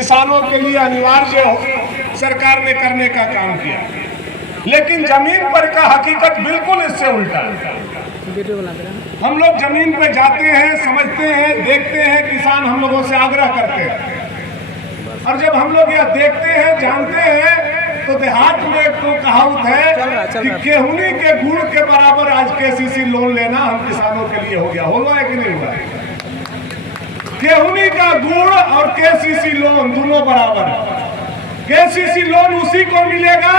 किसानों के लिए अनिवार्य सरकार ने करने का काम किया, लेकिन जमीन पर का हकीकत बिल्कुल इससे उल्टा है। हम लोग जमीन पे जाते हैं, समझते हैं, देखते हैं, किसान हम लोगों से आग्रह करते हैं, और जब हम लोग यह देखते हैं, जानते हैं, तो देहात में एक तो कहावत है कि गेहूं के गुड़ के बराबर आज केसीसी लोन लेना हम किसानों के लिए हो गया। होगा है कि नहीं हुआ? गेहूं का गुड़ और केसीसी लोन दोनों बराबर। केसीसी लोन उसी को मिलेगा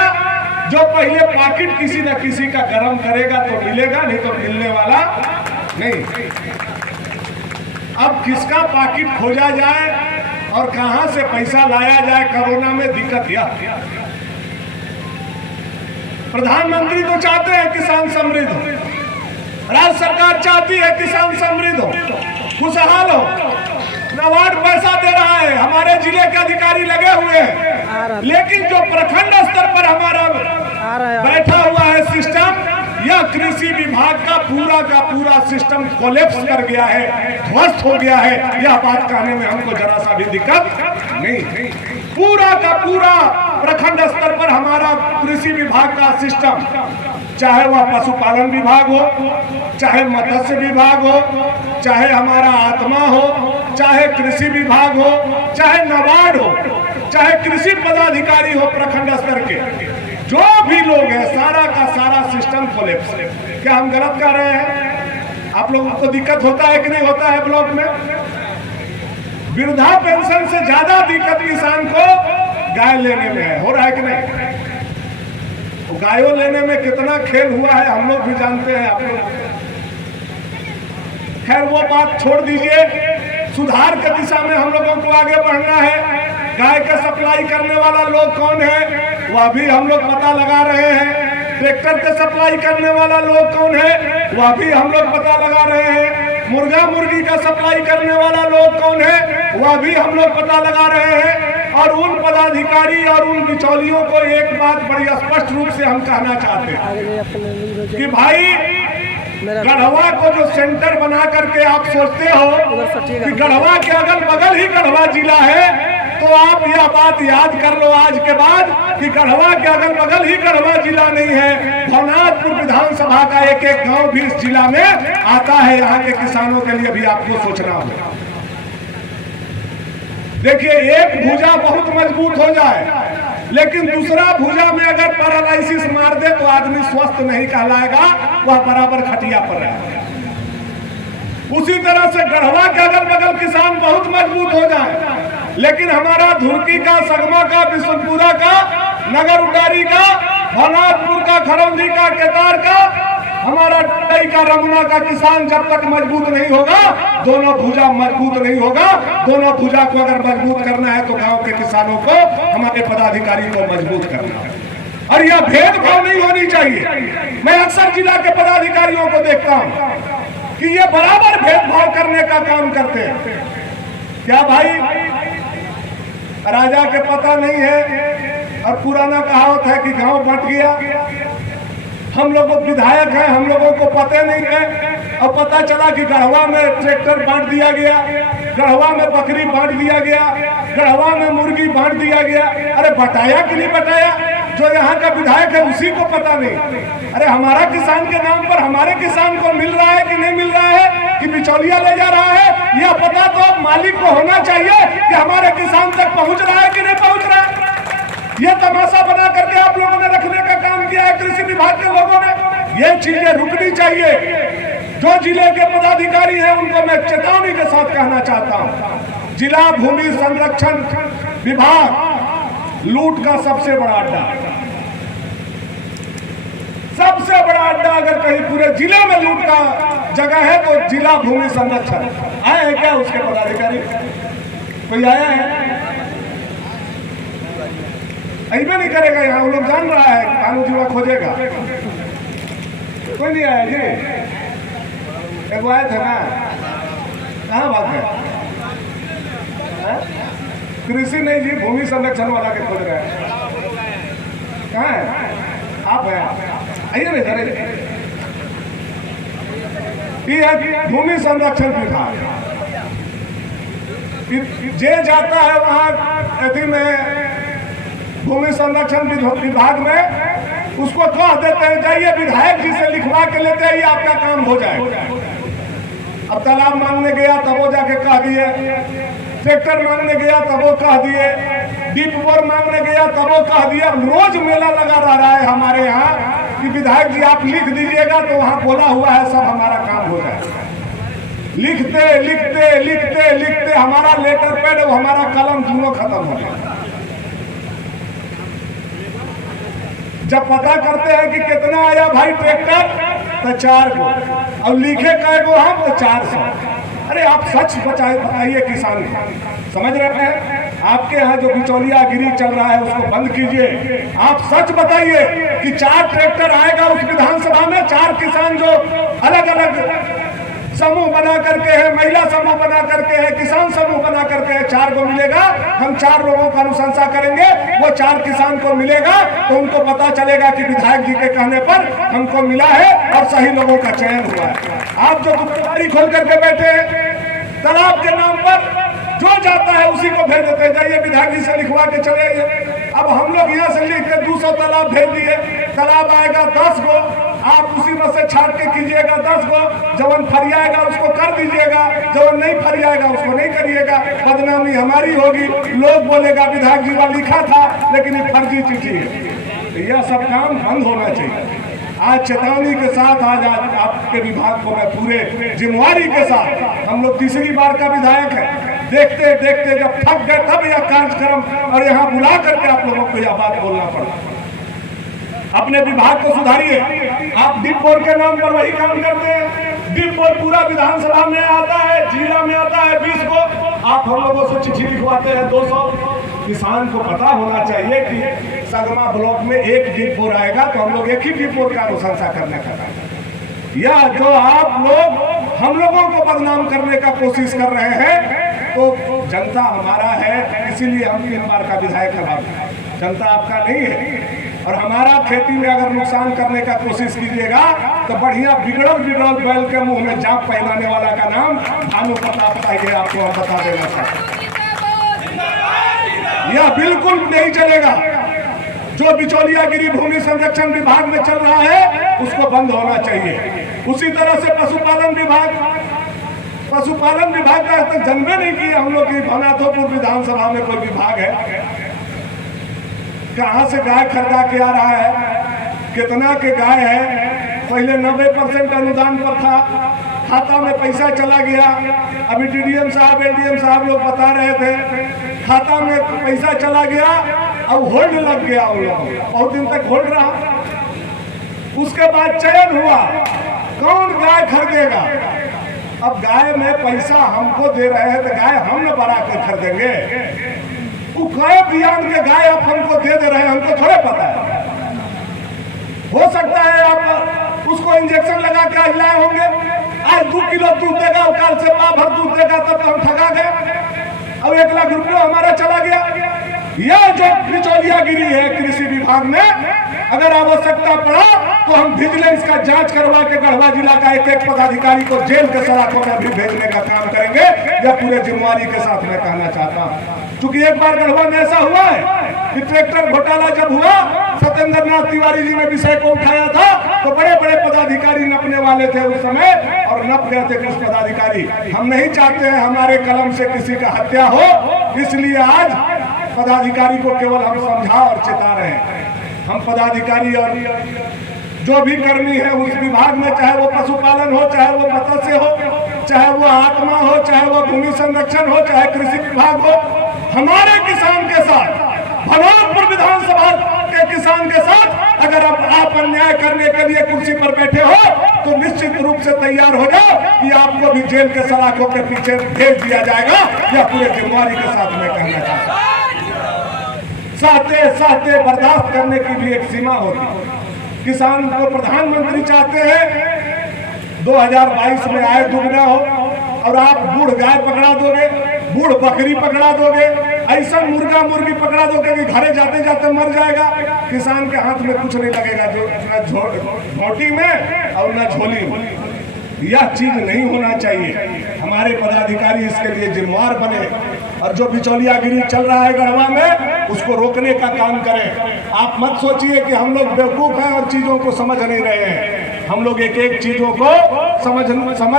जो पहले पाकिट किसी न किसी का गरम करेगा तो मिलेगा, नहीं तो मिलने वाला नहीं। अब किसका पाकिट खोजा जाए और कहां से पैसा लाया जाए, कोरोना में दिक्कत यह। प्रधानमंत्री तो चाहते हैं किसान समृद्ध हो, राज्य सरकार चाहती है किसान समृद्ध हो, खुशहाल हो, नाबार्ड पैसा दे रहा है, हमारे जिले के अधिकारी लगे हुए हैं, लेकिन जो प्रखंड स्तर पर हमारा बैठा हुआ है सिस्टम, यह कृषि विभाग का पूरा सिस्टम कोलैप्स कर गया है, ध्वस्त हो गया है। यह बात कहने में हमको जरा सा भी दिक्कत नहीं। पूरा का पूरा प्रखंड स्तर पर हमारा कृषि विभाग का सिस्टम, चाहे वह पशुपालन विभाग हो, चाहे मत्स्य विभाग हो, चाहे हमारा आत्मा हो, चाहे कृषि विभाग हो, चाहे नाबार्ड हो, चाहे कृषि पदाधिकारी हो, प्रखंड स्तर के जो भी लोग हैं, सारा का सारा सिस्टम कोलैप्स। क्या हम गलत कर रहे हैं? आप लोगों को दिक्कत होता है कि नहीं होता है? ब्लॉक में वृद्धा पेंशन से ज्यादा दिक्कत किसान को गाय लेने में है। हो रहा है कि नहीं? तो गायों लेने में कितना खेल हुआ है हम लोग भी जानते हैं, आप लोग। खैर वो बात छोड़ दीजिए, सुधार के दिशा में हम लोगों को आगे बढ़ना है। गाय का सप्लाई करने वाला लोग कौन है वह भी हम लोग पता लगा रहे हैं। ट्रैक्टर के सप्लाई करने वाला लोग कौन है वह भी हम लोग पता लगा रहे हैं। मुर्गा मुर्गी का सप्लाई करने वाला लोग कौन है वह भी हम लोग पता लगा रहे हैं। और उन पदाधिकारी और उन बिचौलियों को एक बात बड़ी स्पष्ट रूप से हम कहना चाहते हैं कि भाई, गढ़वा को जो सेंटर बना करके आप सोचते हो कि गढ़वा के अगल बगल ही गढ़वा जिला है, तो आप यह बात याद कर लो आज के बाद कि गढ़वा के अगल बगल ही गढ़वा जिला नहीं है। भवनाथपुर विधानसभा का एक एक गांव भी इस जिला में आता है। यहाँ के किसानों के लिए भी आपको सोचना होगा। देखिए, एक भुजा बहुत मजबूत हो जाए, लेकिन दूसरा भुजा में अगर पैरालाइसिस मार दे तो आदमी स्वस्थ नहीं कहलाएगा, वह बराबर खटिया पर रहेगा। उसी तरह से गढ़वा के अगल बगल किसान बहुत मजबूत हो जाए, लेकिन हमारा धुरकी का, सगमा का, बिशनपुरा का, नगर उडारी का, भवनाथपुर का, खरौंधी का, केतार का, हमारा टई का, रमुना का किसान जब तक मजबूत नहीं होगा, दोनों भुजा मजबूत नहीं होगा। दोनों भुजा को अगर मजबूत करना है तो गांव के किसानों को, हमारे पदाधिकारी को मजबूत करना है। और यह भेदभाव नहीं होनी चाहिए। मैं अक्सर जिला के पदाधिकारियों को देखता हूं कि ये बराबर भेदभाव करने का काम करते हैं। क्या भाई, राजा के पता नहीं है और पुराना कहावत है कि गांव बंट गया। हम लोग विधायक हैं, हम लोगों को पता नहीं है, और पता चला कि गढ़वा में ट्रैक्टर बांट दिया गया, गढ़वा में बकरी बांट दिया गया, गढ़वा में मुर्गी बांट दिया गया। अरे बताया कि नहीं बताया? जो यहाँ का विधायक है उसी को पता नहीं। अरे हमारा किसान के नाम पर हमारे किसान को मिल रहा है कि नहीं मिल रहा है, कि बिचौलिया ले जा रहा है, यह पता तो मालिक को होना चाहिए कि हमारे किसान तक पहुँच रहा है कि नहीं पहुँच रहा है। यह तमाशा बना करके आप लोगों ने रखने का काम किया है कृषि विभाग के लोगों ने। ये चीजें रुकनी चाहिए। जो जिले के पदाधिकारी हैं उनको मैं चेतावनी के साथ कहना चाहता हूं, जिला भूमि संरक्षण विभाग लूट का सबसे बड़ा अड्डा, सबसे बड़ा अड्डा अगर कहीं पूरे जिले में लूट का जगह है तो जिला भूमि संरक्षण। आए हैं क्या उसके पदाधिकारी? कोई आया है? ऐसा नहीं करेगा यहाँ, वो लोग जान रहा है कानून जुआ खोजेगा। कोई नहीं आया जी? एक आए थे ना, कहाँ बात है? कृषि नहीं जी, भूमि संरक्षण वाला के खोज रहे हैं। कहाँ है? आप हैं? आइए नहीं सर, ये है भूमि संरक्षण विभाग। जे जाता है वहाँ अथी में भूमि संरक्षण विभाग में, उसको कह देते हैं जाइए विधायक जी से लिखवा के लेते हैं, आपका काम हो जाएगा। अब तालाब मांगने गया तब वो जाके कह दिए, ट्रैक्टर मांगने गया तब वो कह दिए, डीप बोर मांगने गया तब वो कह दिया। रोज मेला लगा रहा है हमारे यहाँ कि विधायक जी आप लिख दीजिएगा तो वहाँ बोला हुआ है सब हमारा काम हो जाएगा। लिखते लिखते लिखते लिखते हमारा लेटर पैड और हमारा कलम दोनों खत्म हो गया। जब पता करते हैं कि कितना आया भाई ट्रैक्टर, तो 4 को, और लिखे कै को हम तो 400। अरे आप सच बताइए किसान को, समझ रहे हैं? आपके यहाँ जो बिचौलिया गिरी चल रहा है उसको बंद कीजिए। आप सच बताइए कि 4 ट्रैक्टर आएगा उस विधानसभा में, 4 किसान जो अलग अलग समूह बना करके है, महिला समूह बना करके है, किसान समूह बना करके है, 4 को मिलेगा। हम 4 लोगों का अनुशंसा करेंगे, वो 4 किसान को मिलेगा तो उनको पता चलेगा कि विधायक जी के कहने पर हमको मिला है और सही लोगों का चयन हुआ है। आप जो दुकानदारी खोल करके बैठे हैं, तालाब के नाम पर जो जाता है उसी को भेज देते हैं, जाइए विधायक जी से लिखवा के चले आइए। अब हम लोग यहाँ से लिख के 200 तालाब भेज दिए, तालाब आएगा 10 को, आप उसी में से छाट के कीजिएगा 10 को, जवन फरियाएगा उसको कर दीजिएगा, जवन नहीं फरियाएगा उसको नहीं करिएगा। बदनामी हमारी होगी, लोग बोलेगा विधायक जी का लिखा था लेकिन ये फर्जी चिट्ठी है। यह सब काम बंद होना चाहिए। आज चेतावनी के साथ आज आपके विभाग को मैं पूरे जिम्मेवारी के साथ, हम लोग तीसरी बार का विधायक है, देखते देखते जब थक गए तब यह कार्यक्रम और यहाँ बुला करके आप लोगों को यह बात बोलना पड़ा। अपने विभाग को सुधारिए। आप डीप बोर के नाम पर वही काम करते हैं। डीप बोर पूरा विधानसभा में आता है, जिला में आता है 20 को, आप हम लोगों से चिट्ठी लिखवाते हैं 200। किसान को पता होना चाहिए कि सगमा ब्लॉक में 1 डीप बोर आएगा तो हम लोग 1 ही डीप बोर का अनुशंसा करने का काम। या जो आप लोग हम लोगों को बदनाम करने का कोशिश कर रहे हैं, तो जनता हमारा है, इसीलिए हम 3 बार का विधायक है। जनता आपका नहीं है। और हमारा खेती में अगर नुकसान करने का कोशिश कीजिएगा तो बढ़िया बिगड़ल बैल के मुंह में जाप पहनाने वाला का नाम भानु प्रताप चाहिए, आपको हम बता देना चाहते। यह बिल्कुल नहीं चलेगा। जो बिचौलियागिरी भूमि संरक्षण विभाग में चल रहा है उसको बंद होना चाहिए। उसी तरह से पशुपालन विभाग का तक जन्मे नहीं किया हम लोग की भवनाथोपुर विधानसभा में कोई विभाग है। कहाँ से गाय खरीदा के आ रहा है, कितना के गाय है। पहले 90% अनुदान पर था, खाता में पैसा चला गया। अभी डीडीएम साहब एलडीएम साहब लोग बता रहे थे खाता में पैसा चला गया, अब होल्ड लग गया उन लोगों को, बहुत दिन तक होल्ड रहा। उसके बाद चयन हुआ, कौन गाय खरीदेगा। अब गाय में पैसा हमको दे रहे हैं तो गाय हम न बढ़ा के खरीदेंगे। वो कई बियान के गाय आप हमको दे रहे हैं, हमको थोड़े पता है। हो सकता है आप उसको इंजेक्शन लगा के आज लाए होंगे, आज 2 किलो दूध देगा, कल से पाव भर दूध देगा, तब हम ठगा गए। अब 1 लाख रुपया हमारा चला गया। यह जो बिचौलियागिरी है कृषि विभाग में, अगर आवश्यकता पड़ा तो हम विजिलेंस का जांच करवा के गढ़वा जिला का एक पदाधिकारी को जेल के सलाखों में भी भेजने का काम करेंगे। यह पूरे जिम्मेवारी के साथ मैं कहना चाहता हूँ। क्योंकि एक बार गढ़वा में ऐसा हुआ है कि ट्रैक्टर घोटाला जब हुआ, सत्येंद्र नाथ तिवारी जी ने विषय को उठाया था, तो बड़े बड़े पदाधिकारी नपने वाले थे उस समय और नप गए थे कुछ पदाधिकारी। हम नहीं चाहते हैं हमारे कलम से किसी का हत्या हो, इसलिए आज पदाधिकारी को केवल हम समझा और चेता रहे हैं। हम पदाधिकारी और जो भी कर्मी है उस विभाग में, चाहे वो पशुपालन हो, चाहे वो मत्स्य हो, चाहे वो आत्मा हो, चाहे वो भूमि संरक्षण हो, चाहे कृषि विभाग हो, हमारे किसान के साथ, भनौरपुर विधानसभा के किसान के साथ अगर आप अन्याय करने के लिए कुर्सी पर बैठे हो तो निश्चित रूप से तैयार हो जाओ कि आपको भी जेल के सलाखों के पीछे भेज दिया जाएगा। यह पूरे जिम्मेवारी के साथ मैं कहना चाहता हूँ। सहते बर्दाश्त करने की भी एक सीमा होती है। किसान को प्रधानमंत्री चाहते हैं 2022 में आय दुगना हो, और आप बूढ़ गाय पकड़ा दोगे, बूढ़ बकरी पकड़ा दोगे, ऐसा मुर्गा मुर्गी पकड़ा दोगे कि घरे जाते जाते मर जाएगा। किसान के हाथ में कुछ नहीं लगेगा, जो न झोटी में और न झोली में। यह चीज नहीं होना चाहिए। हमारे पदाधिकारी इसके लिए जिम्मेवार बने और जो बिचौलियागिरी चल रहा है गढ़वा में उसको रोकने का काम करें। आप मत सोचिए कि हम लोग बेवकूफ हैं और चीजों को समझ नहीं रहे हैं। हम लोग एक एक चीजों को समझ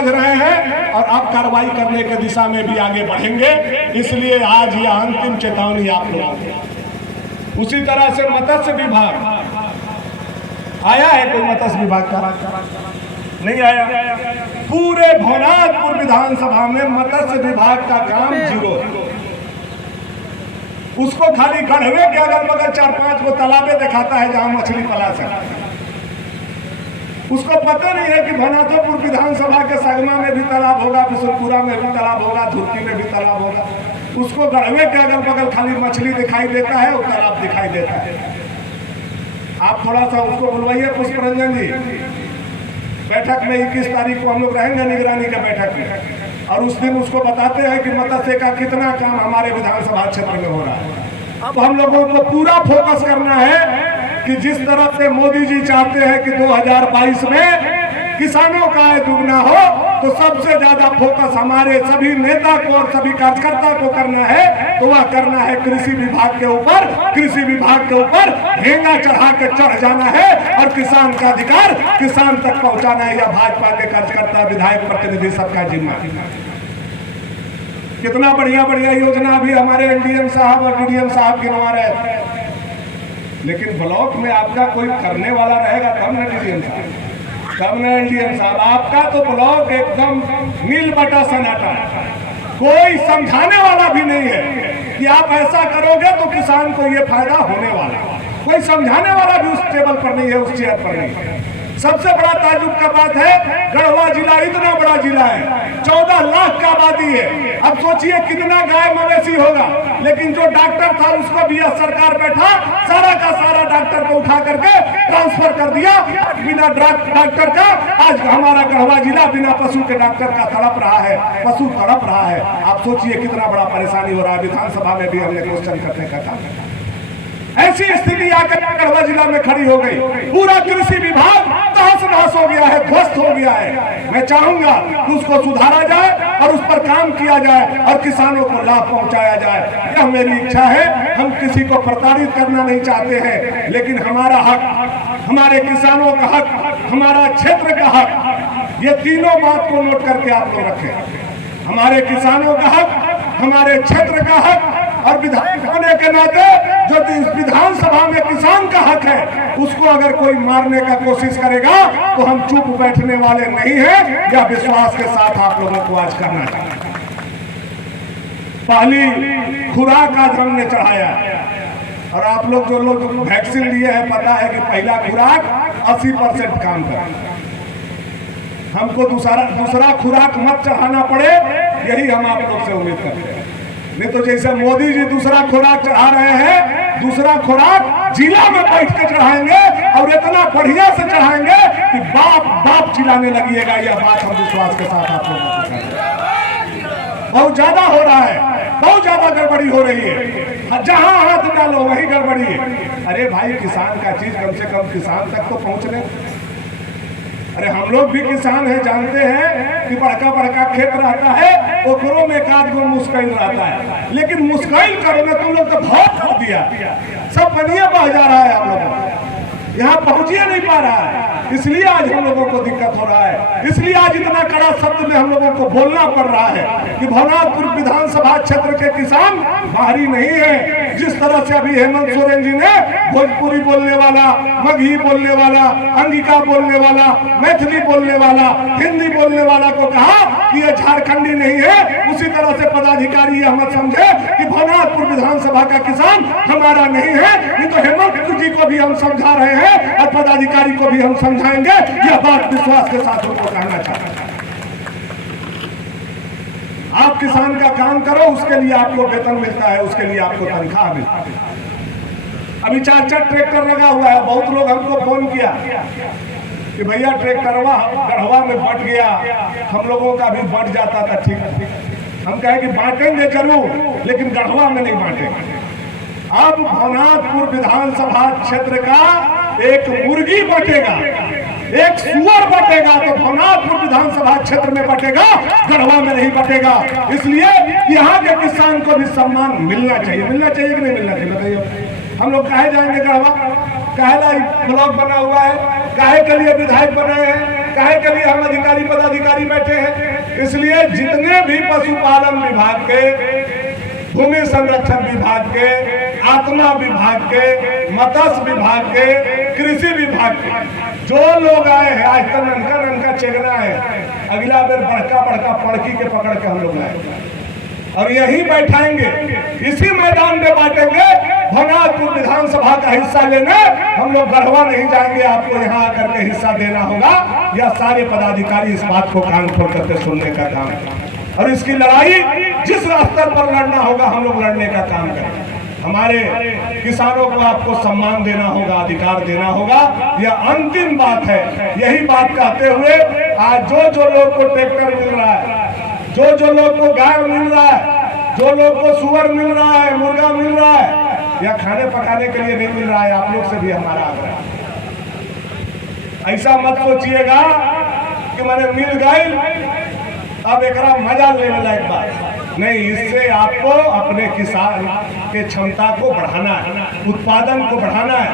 रहे हैं और अब कार्रवाई करने की दिशा में भी आगे बढ़ेंगे। इसलिए आज यह अंतिम चेतावनी आप लोगों को। उसी तरह से मत्स्य विभाग आया है, कोई मत्स्य विभाग का नहीं आया। पूरे भवनाथपुर विधानसभा में मत्स्य विभाग का काम जीरो। उसको खाली गढ़वे के अगल बगल 4-5 गो तालाबे दिखाता है जहां मछली पला सकता। उसको पता नहीं है कि भवनाथपुर विधानसभा के सगमा में भी तालाब होगा, बिशुनपुरा में भी तालाब होगा, धुरकी में भी तालाब होगा। उसको गढ़वे के अगल बगल खाली मछली दिखाई देता है और तालाब दिखाई देता है। आप थोड़ा सा उसको बुलवाइए पुष्परंजन जी। बैठक में 21 तारीख को हम लोग रहेंगे निगरानी के बैठक में, और उस दिन उसको बताते हैं कि मत्स्य का कितना काम हमारे विधानसभा क्षेत्र में हो रहा है। अब हम लोगों को पूरा फोकस करना है कि जिस तरह से मोदी जी चाहते हैं कि 2022 में किसानों का आय दुगना हो, तो सबसे ज्यादा फोकस हमारे सभी नेता को और सभी कार्यकर्ता को करना है। तो वह करना है कृषि विभाग के ऊपर। कृषि विभाग के ऊपर हेंगा चढ़ा के चढ़ जाना है और किसान का अधिकार किसान तक पहुंचाना है। यह भाजपा के कार्यकर्ता, विधायक, प्रतिनिधि सबका जिम्मा। कितना बढ़िया बढ़िया योजना भी हमारे एलडीएम साहब और डीडीएम साहब गिनवा रहे, लेकिन ब्लॉक में आपका कोई करने वाला रहेगा तब न डीडीएम साहब, तब न एलडीएम साहब। आपका तो ब्लॉक एकदम नील बटा सन्नाटा है। कोई समझाने वाला भी नहीं है कि आप ऐसा करोगे तो किसान को ये फायदा होने वाला। कोई समझाने वाला भी उस टेबल पर नहीं है, उस चेयर पर नहीं है। सबसे बड़ा ताजुब का बात है, गढ़वा जिला इतना बड़ा जिला है, 14 लाख का आबादी है। अब सोचिए कितना गाय मवेशी होगा, लेकिन जो डॉक्टर था उसको भी सरकार बैठा सारा का सारा डॉक्टर को उठा करके ट्रांसफर कर दिया। बिना डॉक्टर का आज हमारा गढ़वा जिला बिना पशु के डॉक्टर का तड़प रहा है, पशु तड़प रहा है। आप सोचिए कितना बड़ा परेशानी हो रहा है। विधानसभा में भी हमने क्वेश्चन करने का काम किया। ऐसी स्थिति आकर गढ़वा जिला में खड़ी हो गई। पूरा कृषि विभाग तहस नहस हो गया है, ध्वस्त हो गया है। मैं चाहूंगा कि उसको सुधारा जाए और उस पर काम किया जाए और किसानों को लाभ पहुंचाया जाए। यह मेरी इच्छा है। हम किसी को प्रताड़ित करना नहीं चाहते हैं, लेकिन हमारा हक, हमारे किसानों का हक, हमारा क्षेत्र का हक, ये तीनों बात को नोट करके आप लोग रखें। हमारे किसानों का हक, हमारे क्षेत्र का हक और विधायक होने के नाते जो इस विधानसभा में किसान का हक है, उसको अगर कोई मारने का कोशिश करेगा तो हम चुप बैठने वाले नहीं हैं। यह विश्वास के साथ आप लोगों को आज करना चाहिए। पहली खुराक आज हमने चढ़ाया, और आप लोग जो लोग वैक्सीन लिए हैं पता है कि पहला खुराक 80% काम कर। हमको दूसरा खुराक मत चढ़ाना पड़े, यही हम आप लोग से उम्मीद करते हैं। नहीं तो जैसे मोदी जी दूसरा खुराक चढ़ा रहे हैं, दूसरा खुराक जिला में बैठ के चढ़ाएंगे और इतना बढ़िया से चढ़ाएंगे कि बाप बाप चिल्लाने लगिएगा। यह बात हम विश्वास के साथ आप लोगों को कहें। बहुत ज्यादा हो रहा है, बहुत ज्यादा गड़बड़ी हो रही है। जहां हाथ डालो वही गड़बड़ी है। अरे भाई, किसान का चीज कम से कम किसान तक तो पहुंचने। अरे हम लोग भी किसान हैं, जानते हैं कि बड़का बड़का खेत रहता है, ओकरों में एक आध गो मुश्किल रहता है, लेकिन मुश्किल करो में तुम लोग तो बहुत कर दिया। सब पनिया बह जा रहा है, हम लोग यहाँ पहुंचिए नहीं पा रहा है। इसलिए आज हम लोगों को दिक्कत हो रहा है। इसलिए आज इतना कड़ा शब्द में हम लोगों को बोलना पड़ रहा है कि भवनाथपुर विधानसभा क्षेत्र के किसान बाहरी नहीं है। जिस तरह से अभी हेमंत सोरेन जी ने भोजपुरी बोलने वाला, मगही बोलने वाला, अंगिका बोलने वाला, मैथिली बोलने वाला, हिंदी बोलने वाला को कहा कि ये झारखंडी नहीं है, उसी तरह से पदाधिकारी यह मत समझे कि भवनाथपुर विधानसभा का किसान हमारा नहीं है। नहीं तो हेमंत जी को भी हम समझा रहे हैं और पदाधिकारी को भी हम समझाएंगे। यह बात विश्वास के साथ उनको कहना चाहते हैं। आप किसान का काम करो, उसके लिए आपको वेतन मिलता है, उसके लिए आपको तनख्वाह मिलता है। अभी 4 ट्रैक्टर लगा हुआ है। बहुत लोग हमको फोन किया कि भैया ट्रैक्टरवा गढ़वा में बढ़ गया, हम लोगों का भी बढ़ जाता था। ठीक, हम कहें कि बांटेंगे जरूर, लेकिन गढ़वा में नहीं बांटेंगे। अब भवनाथपुर विधानसभा क्षेत्र का एक मुर्गी बटेगा, एक सुअर बटेगा तो भवनाथपुर विधानसभा क्षेत्र में बटेगा, गढ़वा में नहीं बटेगा। इसलिए यहाँ के किसान को भी सम्मान मिलना चाहिए। मिलना चाहिए कि नहीं मिलना चाहिए बताइए। हम लोग काहे जाएंगे गढ़वा? काहे ला ब्लॉक बना हुआ है? काहे के लिए विधायक बनाए हैं? काहे के लिए हम अधिकारी पदाधिकारी बैठे हैं? इसलिए जितने भी पशुपालन विभाग के, भूमि संरक्षण विभाग के, आत्मा विभाग के, मत्स्य विभाग के, कृषि विभाग के जो लोग आए हैं, आज तक ननका चेगना है, अगला बेर बड़का पड़की के पकड़ के हम लोग आए और यही बैठाएंगे, इसी मैदान में बांटेंगे। भवनाथपुर विधानसभा का हिस्सा लेने हम लोग गढ़वा नहीं जाएंगे, आपको यहाँ आकर के हिस्सा देना होगा। या सारे पदाधिकारी इस बात को कान खोल करके सुनने का काम है और इसकी लड़ाई जिस स्तर पर लड़ना होगा हम लोग लड़ने का काम करें। हमारे किसानों को आपको सम्मान देना होगा, अधिकार देना होगा, यह अंतिम बात है। यही बात कहते हुए आज जो लोग को ट्रैक्टर मिल रहा है, जो लोग को गाय मिल रहा है, जो लोग को सुअर मिल रहा है, मुर्गा मिल रहा है, या खाने पकाने के लिए नहीं मिल रहा है, आप लोग से भी हमारा आग्रह है। ऐसा मत सोचिएगा कि मैंने मिल गई अब एक मजा लेने लायक बात नहीं। इससे आपको अपने किसान के क्षमता को बढ़ाना है, उत्पादन को बढ़ाना है,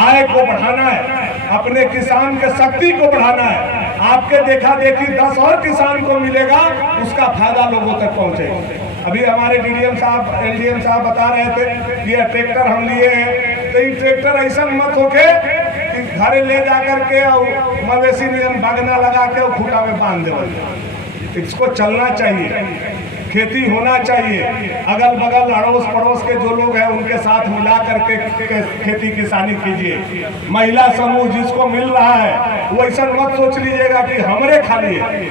आय को बढ़ाना है, अपने किसान के शक्ति को बढ़ाना है। आपके देखा देखी 10 और किसान को मिलेगा, उसका फायदा लोगों तक पहुंचेगा। अभी हमारे डीडीएम साहब, एलडीएम साहब बता रहे थे कि यह ट्रैक्टर हम लिए हैं, तो ये ट्रैक्टर ऐसा मत होके कि घरे ले जाकर के और मवेशी नियम बागना लगा के और खूटा में बांध दे। इसको चलना चाहिए, खेती होना चाहिए, अगल बगल अड़ोस पड़ोस के जो लोग हैं उनके साथ मिला करके खेती किसानी कीजिए। महिला समूह जिसको मिल रहा है वो ऐसा मत सोच लीजिएगा कि हमरे खाली है।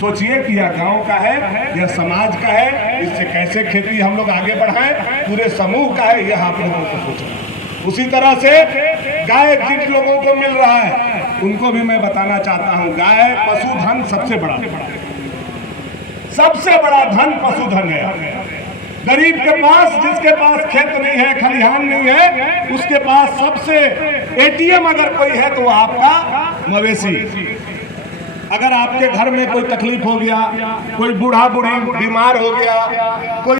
सोचिए कि यह गांव का है, यह समाज का है, इससे कैसे खेती हम लोग आगे बढ़ाएं, पूरे समूह का है, यह आप लोगों को सोचना। उसी तरह से गाय जिन लोगों को मिल रहा है उनको भी मैं बताना चाहता हूं, गाय पशुधन सबसे बड़ा धन पशुधन है। गरीब के पास, जिसके पास खेत नहीं है, खलिहान नहीं है, उसके पास सबसे एटीएम अगर कोई है तो वो आपका मवेशी। अगर आपके घर में कोई तकलीफ हो गया, कोई बूढ़ा बूढ़ी बीमार हो गया, कोई